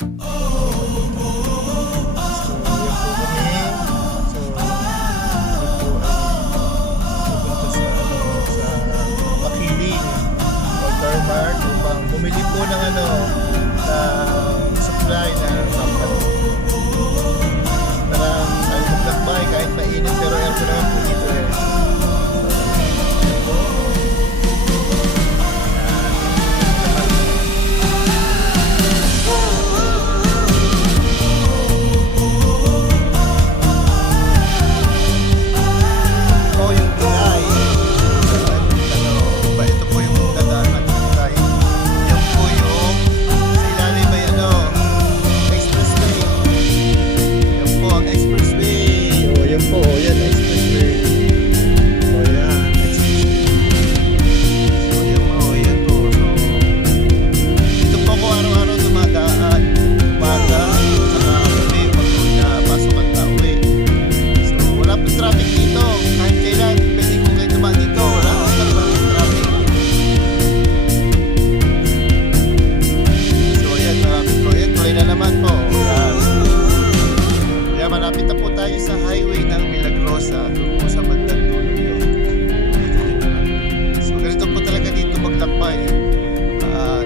So, yan po kami. So, pupunta sa, sa Makiling Walter Mart upang bumili po ng ng supply na sampan. Parang tayo maglakbay kahit mainit pero aircon naman po dito eh.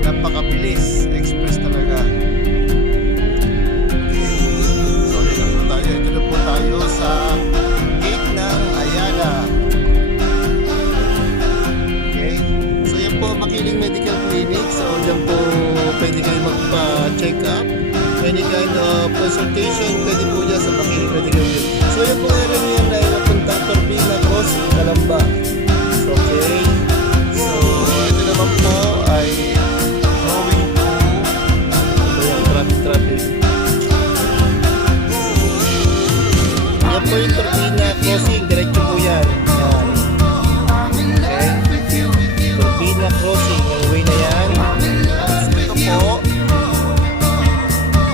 Napakabilis, express talaga. So dito na po tayo. Ito na po tayo sa gate ng Ayala. Okay. So yan po Makiling Medical Clinic. So yan po pwede kayo magpa-check up. Any kind of consultation pwede po dyan sa Makiling Medical Clinic. So yan po area niyan dahil napunta Torbila, Crossing, Calamba. Okay. So ito naman po ay traffic. Yan po yung Turbina Crossing, diretso po yan. Okay. Turbina Crossing, yung way na yan. Ito po.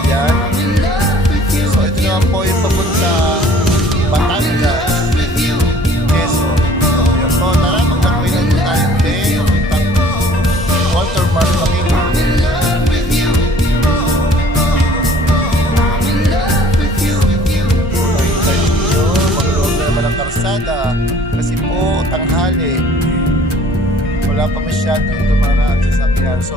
Yan. So ito naman po yung papunta Batangas, Quezon. Yan po, tara, maglakway na tayo ulit. Papuntang Walter Mart kami. Karsada kasi po tanghali wala pa masyadong dumaraan sa sakyan. So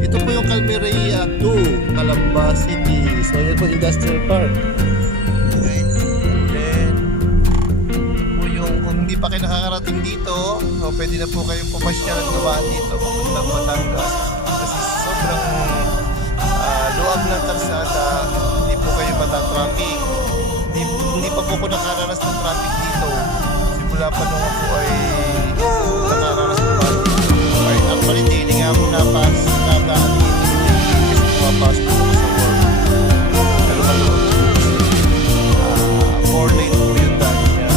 ito po yung Calmeria 2 Calamba City. So yan po industrial park. Okay. And then po yung kung hindi pa kayo nakakarating dito, so pwede na po kayong pumasyal at dumaan dito papuntang Batangas kasi sobrang luwag ng karsada, hindi po kayo matatraffic. Hindi pa po ako nakaranas ng traffic dito. Simula pa nung ako ay nakaranas ng traffic. Actually, hindi nga ako nagaan dito. Kasi pumapasok ako sa work. Pero ano, kasi 4 lane po yung dati niya.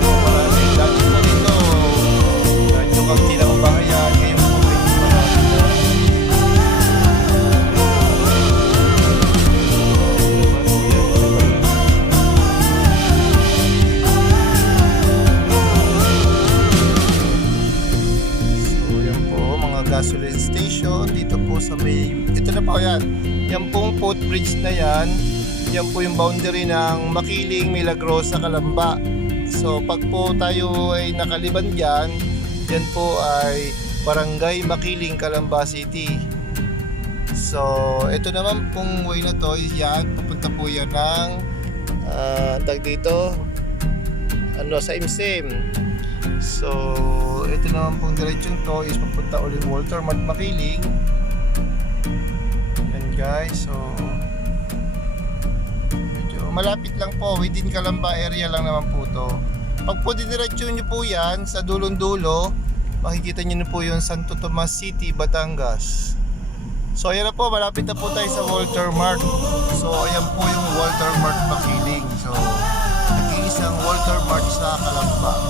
Maraming dati po dito. Medyo kang tinang bahayan. Ngayon po medyo marami na. Gasoline station dito po sa may, ito na po yan pong footbridge na yan po yung boundary ng Makiling, Milagrosa, Calamba. So pag po tayo ay nakaliban dyan po ay Barangay Makiling, Calamba City. So ito naman pong way na to yan, pupunta po yan ng tag dito sa IMSEM. So ito naman pong diretsyon to is papunta ulit Walter Mart Makiling. Yan guys, so medyo malapit lang po, within Calamba area lang naman po to. Pag po didiretsyon nyo po yan sa dulong-dulo, makikita nyo na po yung Santo Tomas City, Batangas. So ayan na po, malapit na po tayo sa Walter Mart. So ayan po yung Walter Mart Makiling. So nag-iisang Walter Mart sa Calamba.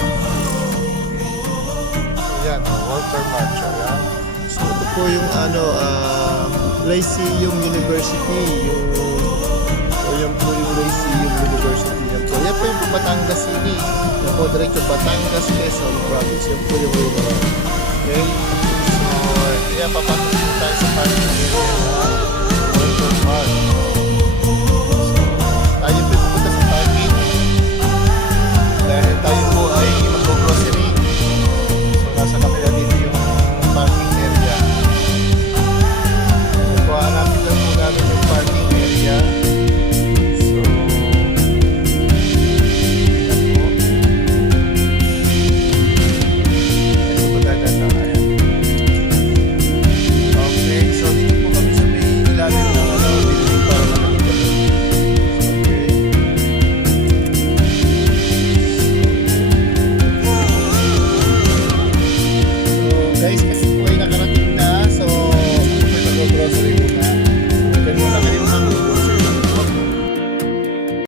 Yan, Walter Mart. Yan. So ito po yung Lyceum University, yan po yung Lyceum University. Yan po, yan po yung Batangas City. Yan po, diretso Batangas, Quezon Province. Yan po yung way na. Okay. So Ayan, papasok po tayo sa